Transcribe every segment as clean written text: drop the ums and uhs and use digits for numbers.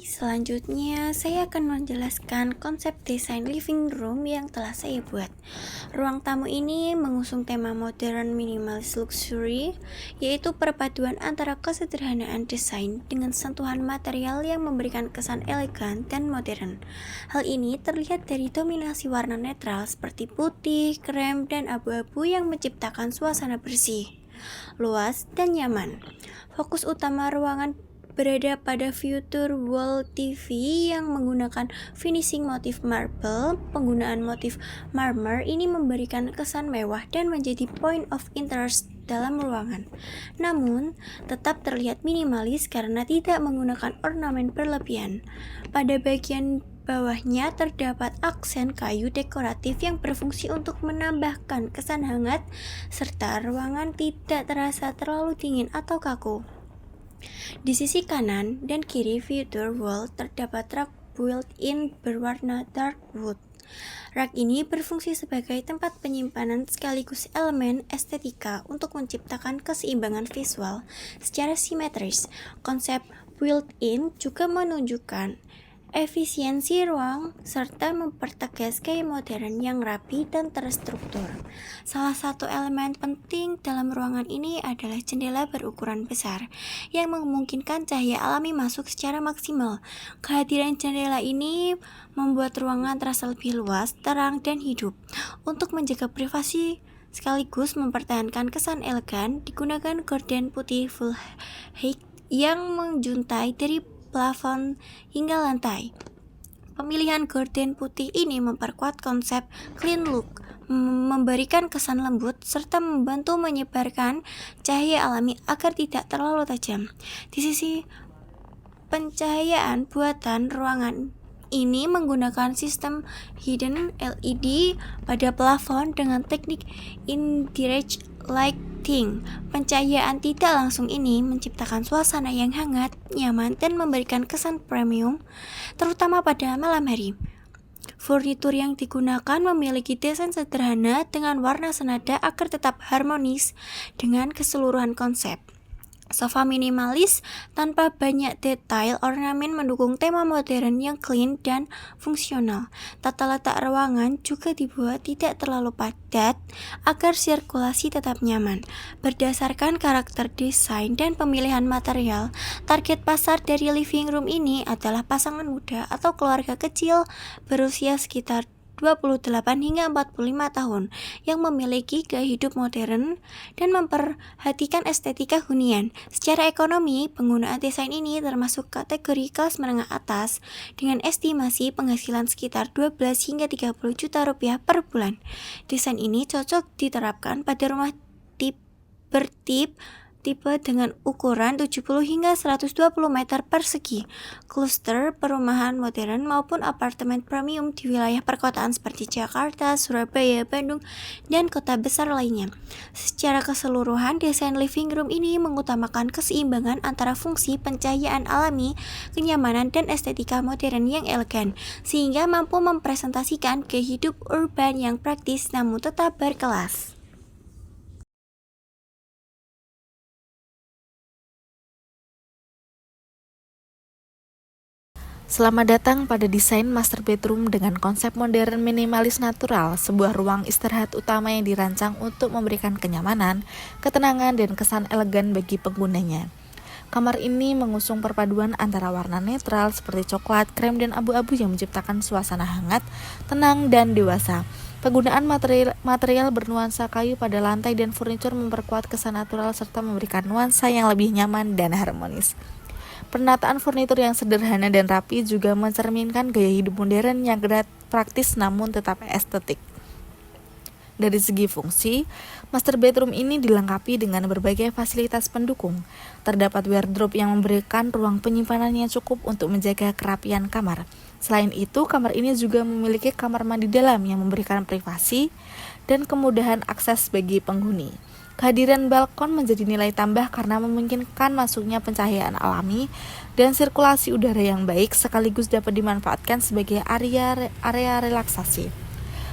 Selanjutnya, saya akan menjelaskan konsep desain living room yang telah saya buat. Ruang tamu ini mengusung tema modern minimalis luxury, yaitu perpaduan antara kesederhanaan desain dengan sentuhan material yang memberikan kesan elegan dan modern. Hal ini terlihat dari dominasi warna netral seperti putih, krem, dan abu-abu yang menciptakan suasana bersih, luas, dan nyaman. Fokus utama ruangan berada pada future wall TV yang menggunakan finishing motif marble. Penggunaan motif marmer ini memberikan kesan mewah dan menjadi point of interest dalam ruangan. Namun, tetap terlihat minimalis karena tidak menggunakan ornamen berlebihan. Pada bagian bawahnya terdapat aksen kayu dekoratif yang berfungsi untuk menambahkan kesan hangat serta ruangan tidak terasa terlalu dingin atau kaku. Di sisi kanan dan kiri future wall terdapat rak built-in berwarna dark wood. Rak ini berfungsi sebagai tempat penyimpanan sekaligus elemen estetika untuk menciptakan keseimbangan visual secara simetris. Konsep built-in juga menunjukkan efisiensi ruang serta mempertegas gaya modern yang rapi dan terstruktur. Salah satu elemen penting dalam ruangan ini adalah jendela berukuran besar yang memungkinkan cahaya alami masuk secara maksimal. Kehadiran jendela ini membuat ruangan terasa lebih luas, terang, dan hidup. Untuk menjaga privasi sekaligus mempertahankan kesan elegan, digunakan gorden putih full height yang menjuntai dari plafon hingga lantai. Pemilihan gorden putih ini memperkuat konsep clean look, memberikan kesan lembut, serta membantu menyebarkan cahaya alami agar tidak terlalu tajam. Di sisi pencahayaan buatan, ruangan ini menggunakan sistem hidden LED pada plafon dengan teknik indirect lighting. Pencahayaan tidak langsung ini menciptakan suasana yang hangat, nyaman, dan memberikan kesan premium, terutama pada malam hari. Furnitur yang digunakan memiliki desain sederhana dengan warna senada agar tetap harmonis dengan keseluruhan konsep. Sofa minimalis tanpa banyak detail ornamen mendukung tema modern yang clean dan fungsional. Tata letak ruangan juga dibuat tidak terlalu padat agar sirkulasi tetap nyaman. Berdasarkan karakter desain dan pemilihan material, target pasar dari living room ini adalah pasangan muda atau keluarga kecil berusia sekitar 28 hingga 45 tahun yang memiliki gaya hidup modern dan memperhatikan estetika hunian. Secara ekonomi, penggunaan desain ini termasuk kategori kelas menengah atas dengan estimasi penghasilan sekitar 12 hingga 30 juta rupiah per bulan. Desain ini cocok diterapkan pada rumah tipe dengan ukuran 70 hingga 120 meter persegi, kluster perumahan modern maupun apartemen premium di wilayah perkotaan seperti Jakarta, Surabaya, Bandung, dan kota besar lainnya. Secara keseluruhan, desain living room ini mengutamakan keseimbangan antara fungsi pencahayaan alami, kenyamanan, dan estetika modern yang elegan, sehingga mampu mempresentasikan gaya hidup urban yang praktis namun tetap berkelas. Selamat datang pada desain master bedroom dengan konsep modern minimalis natural, sebuah ruang istirahat utama yang dirancang untuk memberikan kenyamanan, ketenangan, dan kesan elegan bagi penggunanya. Kamar ini mengusung perpaduan antara warna netral seperti coklat, krem, dan abu-abu yang menciptakan suasana hangat, tenang, dan dewasa. Penggunaan material bernuansa kayu pada lantai dan furnitur memperkuat kesan natural serta memberikan nuansa yang lebih nyaman dan harmonis. Penataan furnitur yang sederhana dan rapi juga mencerminkan gaya hidup modern yang praktis namun tetap estetik. Dari segi fungsi, master bedroom ini dilengkapi dengan berbagai fasilitas pendukung. Terdapat wardrobe yang memberikan ruang penyimpanan yang cukup untuk menjaga kerapian kamar. Selain itu, kamar ini juga memiliki kamar mandi dalam yang memberikan privasi dan kemudahan akses bagi penghuni. Kehadiran balkon menjadi nilai tambah karena memungkinkan masuknya pencahayaan alami dan sirkulasi udara yang baik sekaligus dapat dimanfaatkan sebagai area relaksasi.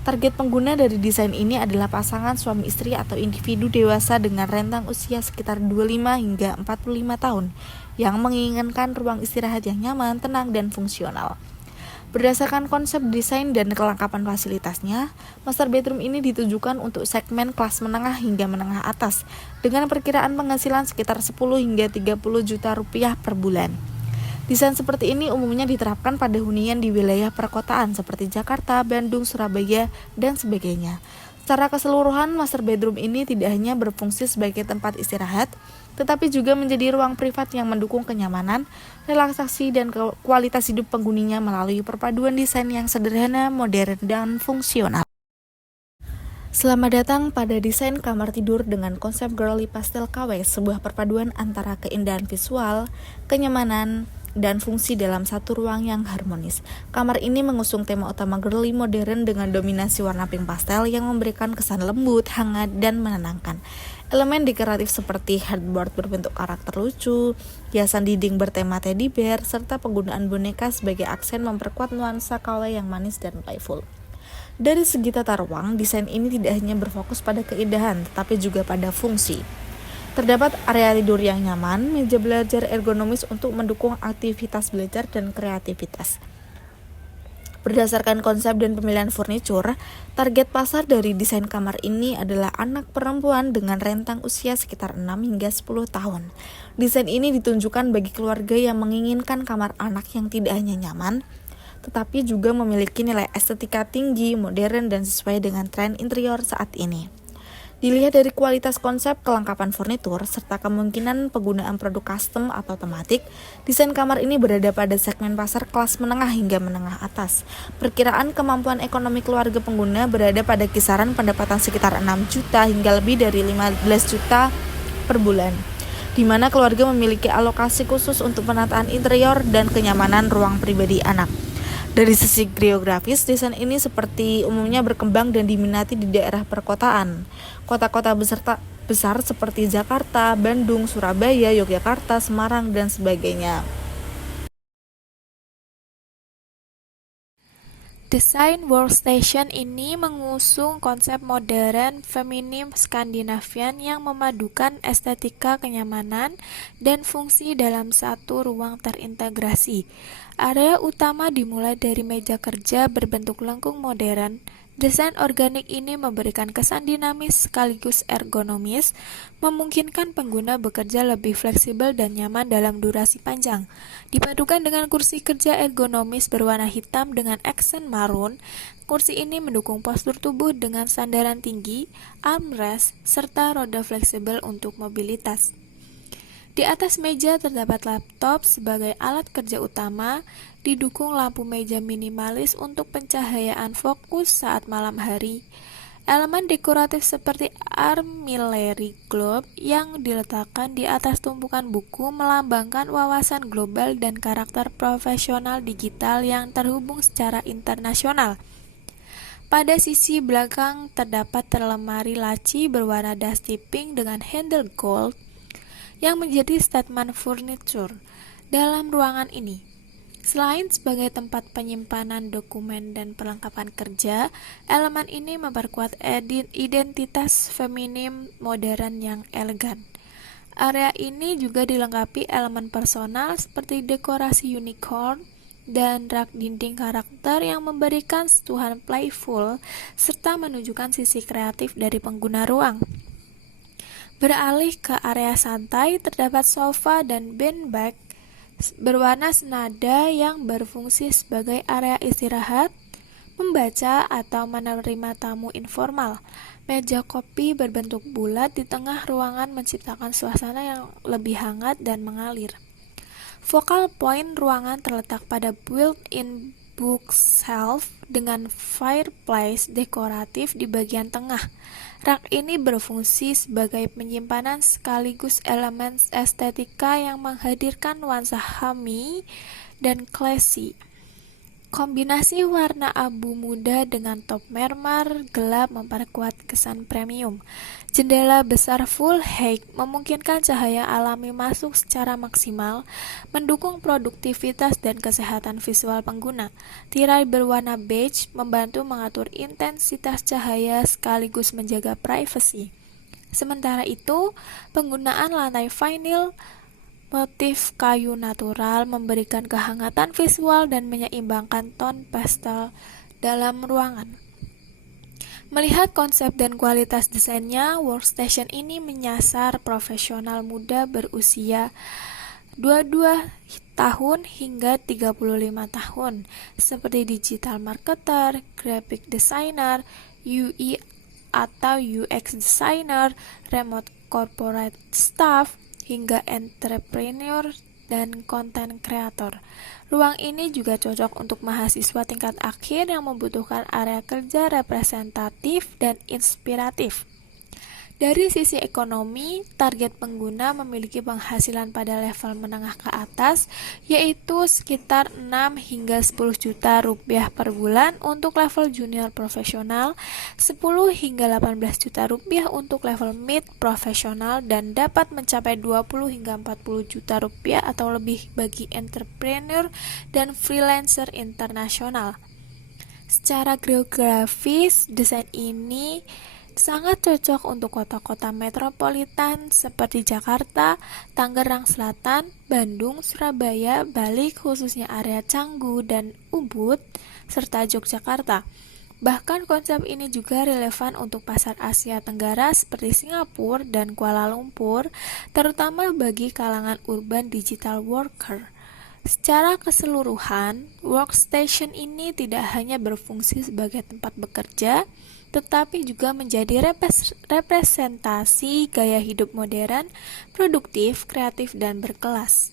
Target pengguna dari desain ini adalah pasangan suami istri atau individu dewasa dengan rentang usia sekitar 25 hingga 45 tahun yang menginginkan ruang istirahat yang nyaman, tenang, dan fungsional. Berdasarkan konsep desain dan kelengkapan fasilitasnya, master bedroom ini ditujukan untuk segmen kelas menengah hingga menengah atas dengan perkiraan penghasilan sekitar 10 hingga 30 juta rupiah per bulan. Desain seperti ini umumnya diterapkan pada hunian di wilayah perkotaan seperti Jakarta, Bandung, Surabaya, dan sebagainya. Secara keseluruhan, master bedroom ini tidak hanya berfungsi sebagai tempat istirahat, tetapi juga menjadi ruang privat yang mendukung kenyamanan, relaksasi, dan kualitas hidup penghuninya melalui perpaduan desain yang sederhana, modern, dan fungsional. Selamat datang pada desain kamar tidur dengan konsep girly pastel KW, sebuah perpaduan antara keindahan visual, kenyamanan, dan fungsi dalam satu ruang yang harmonis. Kamar ini mengusung tema utama girly modern dengan dominasi warna pink pastel yang memberikan kesan lembut, hangat, dan menenangkan. Elemen dekoratif seperti headboard berbentuk karakter lucu, hiasan dinding bertema teddy bear, serta penggunaan boneka sebagai aksen memperkuat nuansa KW yang manis dan playful. Dari segi tata ruang, desain ini tidak hanya berfokus pada keindahan, tetapi juga pada fungsi. Terdapat area tidur yang nyaman, meja belajar ergonomis untuk mendukung aktivitas belajar dan kreativitas. Berdasarkan konsep dan pemilihan furnitur, target pasar dari desain kamar ini adalah anak perempuan dengan rentang usia sekitar 6 hingga 10 tahun. Desain ini ditunjukkan bagi keluarga yang menginginkan kamar anak yang tidak hanya nyaman, tetapi juga memiliki nilai estetika tinggi, modern, dan sesuai dengan tren interior saat ini. Dilihat dari kualitas konsep, kelengkapan furnitur, serta kemungkinan penggunaan produk custom atau tematik, desain kamar ini berada pada segmen pasar kelas menengah hingga menengah atas. Perkiraan kemampuan ekonomi keluarga pengguna berada pada kisaran pendapatan sekitar 6 juta hingga lebih dari 15 juta per bulan, di mana keluarga memiliki alokasi khusus untuk penataan interior dan kenyamanan ruang pribadi anak. Dari sisi geografis, desain ini seperti umumnya berkembang dan diminati di daerah perkotaan. Kota-kota besar seperti Jakarta, Bandung, Surabaya, Yogyakarta, Semarang, dan sebagainya. Desain workstation ini mengusung konsep modern, feminim, Skandinavian yang memadukan estetika kenyamanan dan fungsi dalam satu ruang terintegrasi. Area utama dimulai dari meja kerja berbentuk lengkung modern. Desain organik ini memberikan kesan dinamis sekaligus ergonomis, memungkinkan pengguna bekerja lebih fleksibel dan nyaman dalam durasi panjang. Dipadukan dengan kursi kerja ergonomis berwarna hitam dengan aksen marun, kursi ini mendukung postur tubuh dengan sandaran tinggi, armrest, serta roda fleksibel untuk mobilitas. Di atas meja terdapat laptop sebagai alat kerja utama, didukung lampu meja minimalis untuk pencahayaan fokus saat malam hari. Elemen dekoratif seperti armillary globe yang diletakkan di atas tumpukan buku melambangkan wawasan global dan karakter profesional digital yang terhubung secara internasional. Pada sisi belakang terdapat lemari laci berwarna dusty pink dengan handle gold yang menjadi statement furniture dalam ruangan ini. Selain sebagai tempat penyimpanan dokumen dan perlengkapan kerja, elemen ini memperkuat identitas feminim modern yang elegan. Area ini juga dilengkapi elemen personal seperti dekorasi unicorn dan rak dinding karakter yang memberikan sentuhan playful serta menunjukkan sisi kreatif dari pengguna ruang. Beralih ke area santai, terdapat sofa dan beanbag berwarna senada yang berfungsi sebagai area istirahat, membaca, atau menerima tamu informal. Meja kopi berbentuk bulat di tengah ruangan menciptakan suasana yang lebih hangat dan mengalir. Focal point ruangan terletak pada built-in bookshelf dengan fireplace dekoratif di bagian tengah. Rak ini berfungsi sebagai penyimpanan sekaligus elemen estetika yang menghadirkan nuansa homey dan classy. Kombinasi warna abu muda dengan top mermer gelap memperkuat kesan premium. Jendela besar full height memungkinkan cahaya alami masuk secara maksimal, mendukung produktivitas dan kesehatan visual pengguna. Tirai berwarna beige membantu mengatur intensitas cahaya sekaligus menjaga privasi. Sementara itu, penggunaan lantai vinyl motif kayu natural memberikan kehangatan visual dan menyeimbangkan ton pastel dalam ruangan. Melihat konsep dan kualitas desainnya, workstation ini menyasar profesional muda berusia 22 tahun hingga 35 tahun, seperti digital marketer, graphic designer, UI atau UX designer, remote corporate staff, hingga entrepreneur dan konten kreator. Ruang ini juga cocok untuk mahasiswa tingkat akhir yang membutuhkan area kerja representatif dan inspiratif. Dari sisi ekonomi, target pengguna memiliki penghasilan pada level menengah ke atas, yaitu sekitar 6 hingga 10 juta rupiah per bulan untuk level junior profesional, 10 hingga 18 juta rupiah untuk level mid profesional, dan dapat mencapai 20 hingga 40 juta rupiah atau lebih bagi entrepreneur dan freelancer internasional. Secara geografis, desain ini sangat cocok untuk kota-kota metropolitan seperti Jakarta, Tangerang Selatan, Bandung, Surabaya, Bali, khususnya area Canggu dan Ubud, serta Yogyakarta. Bahkan konsep ini juga relevan untuk pasar Asia Tenggara seperti Singapura dan Kuala Lumpur, terutama bagi kalangan urban digital worker. Secara keseluruhan, workstation ini tidak hanya berfungsi sebagai tempat bekerja, tetapi juga menjadi representasi gaya hidup modern, produktif, kreatif, dan berkelas.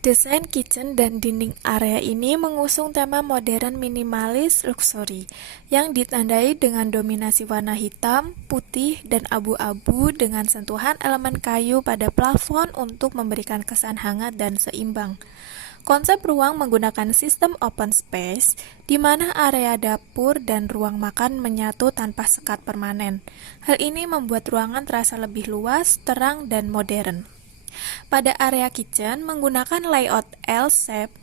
Desain kitchen dan dinding area ini mengusung tema modern minimalis luxury yang ditandai dengan dominasi warna hitam, putih, dan abu-abu dengan sentuhan elemen kayu pada plafon untuk memberikan kesan hangat dan seimbang. Konsep ruang menggunakan sistem open space, di mana area dapur dan ruang makan menyatu tanpa sekat permanen. Hal ini membuat ruangan terasa lebih luas, terang, dan modern. Pada area kitchen, menggunakan layout L-shape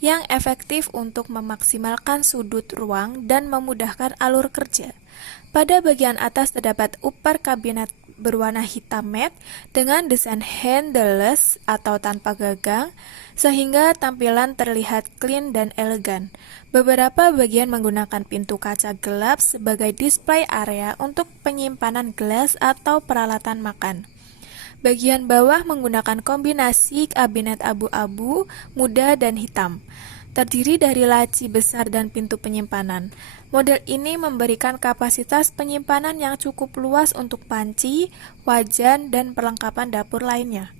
yang efektif untuk memaksimalkan sudut ruang dan memudahkan alur kerja. Pada bagian atas terdapat upper kabinet berwarna hitam matte dengan desain handleless atau tanpa gagang, sehingga tampilan terlihat clean dan elegan. Beberapa bagian menggunakan pintu kaca gelap sebagai display area untuk penyimpanan gelas atau peralatan makan. Bagian bawah menggunakan kombinasi kabinet abu-abu, muda, dan hitam. Terdiri dari laci besar dan pintu penyimpanan. Model ini memberikan kapasitas penyimpanan yang cukup luas untuk panci, wajan, dan perlengkapan dapur lainnya.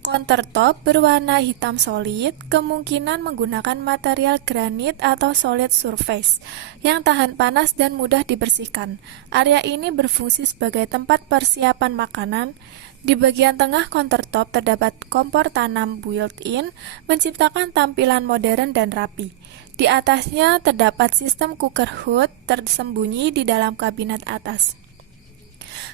Countertop berwarna hitam solid kemungkinan menggunakan material granit atau solid surface yang tahan panas dan mudah dibersihkan. Area ini berfungsi sebagai tempat persiapan makanan. Di bagian tengah countertop terdapat kompor tanam built-in, menciptakan tampilan modern dan rapi. Di atasnya terdapat sistem cooker hood tersembunyi di dalam kabinet atas.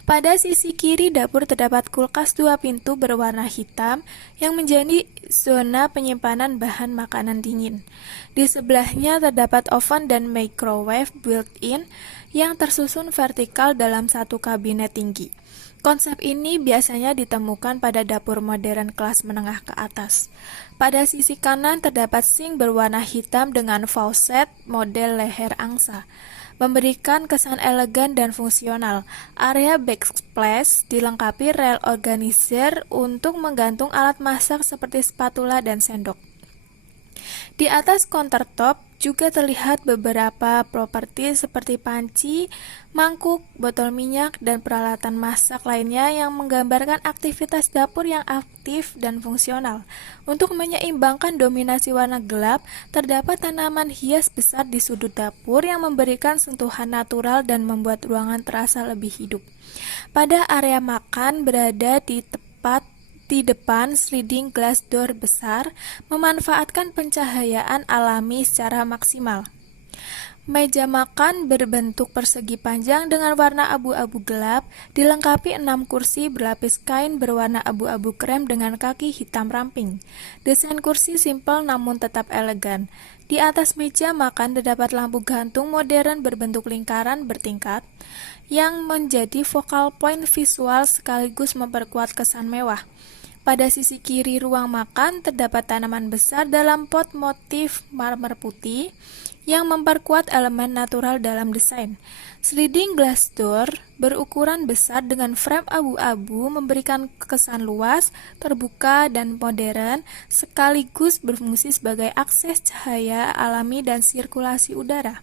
Pada sisi kiri dapur terdapat kulkas 2 pintu berwarna hitam yang menjadi zona penyimpanan bahan makanan dingin. Di sebelahnya terdapat oven dan microwave built-in yang tersusun vertikal dalam satu kabinet tinggi. Konsep ini biasanya ditemukan pada dapur modern kelas menengah ke atas. Pada sisi kanan terdapat sink berwarna hitam dengan faucet model leher angsa, memberikan kesan elegan dan fungsional. Area backsplash dilengkapi rail organizer untuk menggantung alat masak seperti spatula dan sendok. Di atas countertop juga terlihat beberapa properti seperti panci, mangkuk, botol minyak, dan peralatan masak lainnya yang menggambarkan aktivitas dapur yang aktif dan fungsional. Untuk menyeimbangkan dominasi warna gelap, terdapat tanaman hias besar di sudut dapur yang memberikan sentuhan natural dan membuat ruangan terasa lebih hidup. Pada area makan berada di tepat Di depan sliding glass door besar memanfaatkan pencahayaan alami secara maksimal. Meja makan berbentuk persegi panjang dengan warna abu-abu gelap, dilengkapi 6 kursi berlapis kain berwarna abu-abu krem dengan kaki hitam ramping. Desain kursi simpel namun tetap elegan. Di atas meja makan terdapat lampu gantung modern berbentuk lingkaran bertingkat, yang menjadi focal point visual sekaligus memperkuat kesan mewah. Pada sisi kiri ruang makan terdapat tanaman besar dalam pot motif marmer putih yang memperkuat elemen natural dalam desain. Sliding glass door berukuran besar dengan frame abu-abu memberikan kesan luas, terbuka, dan modern, sekaligus berfungsi sebagai akses cahaya alami dan sirkulasi udara.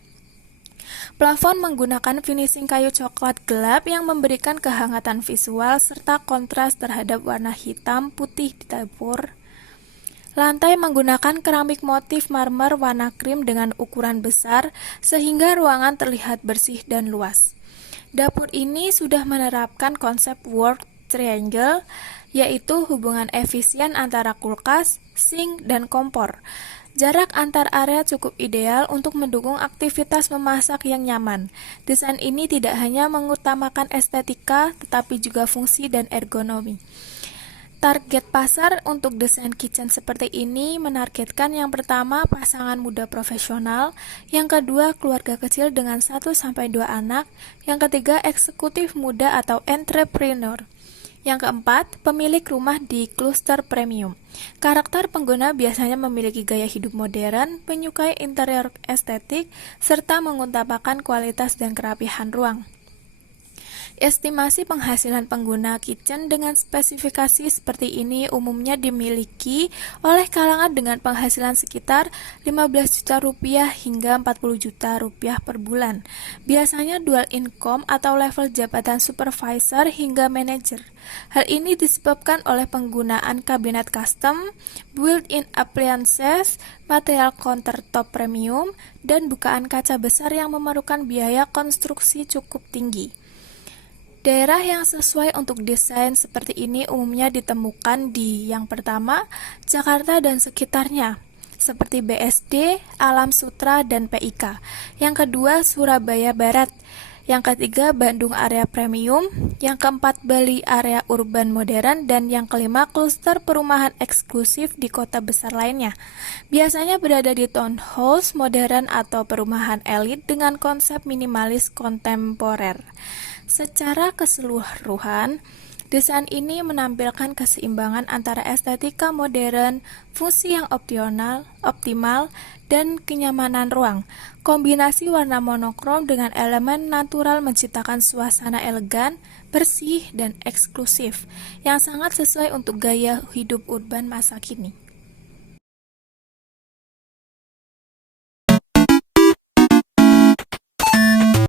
Plafon menggunakan finishing kayu coklat gelap yang memberikan kehangatan visual serta kontras terhadap warna hitam putih di dapur. Lantai menggunakan keramik motif marmer warna krim dengan ukuran besar sehingga ruangan terlihat bersih dan luas. Dapur ini sudah menerapkan konsep work triangle, yaitu hubungan efisien antara kulkas, sink, dan kompor. Jarak antar area cukup ideal untuk mendukung aktivitas memasak yang nyaman. Desain ini tidak hanya mengutamakan estetika, tetapi juga fungsi dan ergonomi. Target pasar untuk desain kitchen seperti ini menargetkan yang pertama pasangan muda profesional, yang kedua keluarga kecil dengan 1-2 anak, yang ketiga eksekutif muda atau entrepreneur. Yang keempat, pemilik rumah di cluster premium. Karakter pengguna biasanya memiliki gaya hidup modern, menyukai interior estetik, serta mengutamakan kualitas dan kerapihan ruang. Estimasi penghasilan pengguna kitchen dengan spesifikasi seperti ini umumnya dimiliki oleh kalangan dengan penghasilan sekitar 15 juta rupiah hingga 40 juta rupiah per bulan. Biasanya dual income atau level jabatan supervisor hingga manager. Hal ini disebabkan oleh penggunaan kabinet custom, built-in appliances, material countertop premium, dan bukaan kaca besar yang memerlukan biaya konstruksi cukup tinggi. Daerah yang sesuai untuk desain seperti ini umumnya ditemukan di yang pertama, Jakarta dan sekitarnya, seperti BSD, Alam Sutra, dan PIK. Yang kedua, Surabaya Barat. Yang ketiga, Bandung area premium. Yang keempat, Bali area urban modern. Dan yang kelima, kluster perumahan eksklusif di kota besar lainnya. Biasanya berada di townhouse modern atau perumahan elit dengan konsep minimalis kontemporer. Secara keseluruhan, desain ini menampilkan keseimbangan antara estetika modern, fungsi yang optimal, dan kenyamanan ruang. Kombinasi warna monokrom dengan elemen natural menciptakan suasana elegan, bersih, dan eksklusif, yang sangat sesuai untuk gaya hidup urban masa kini.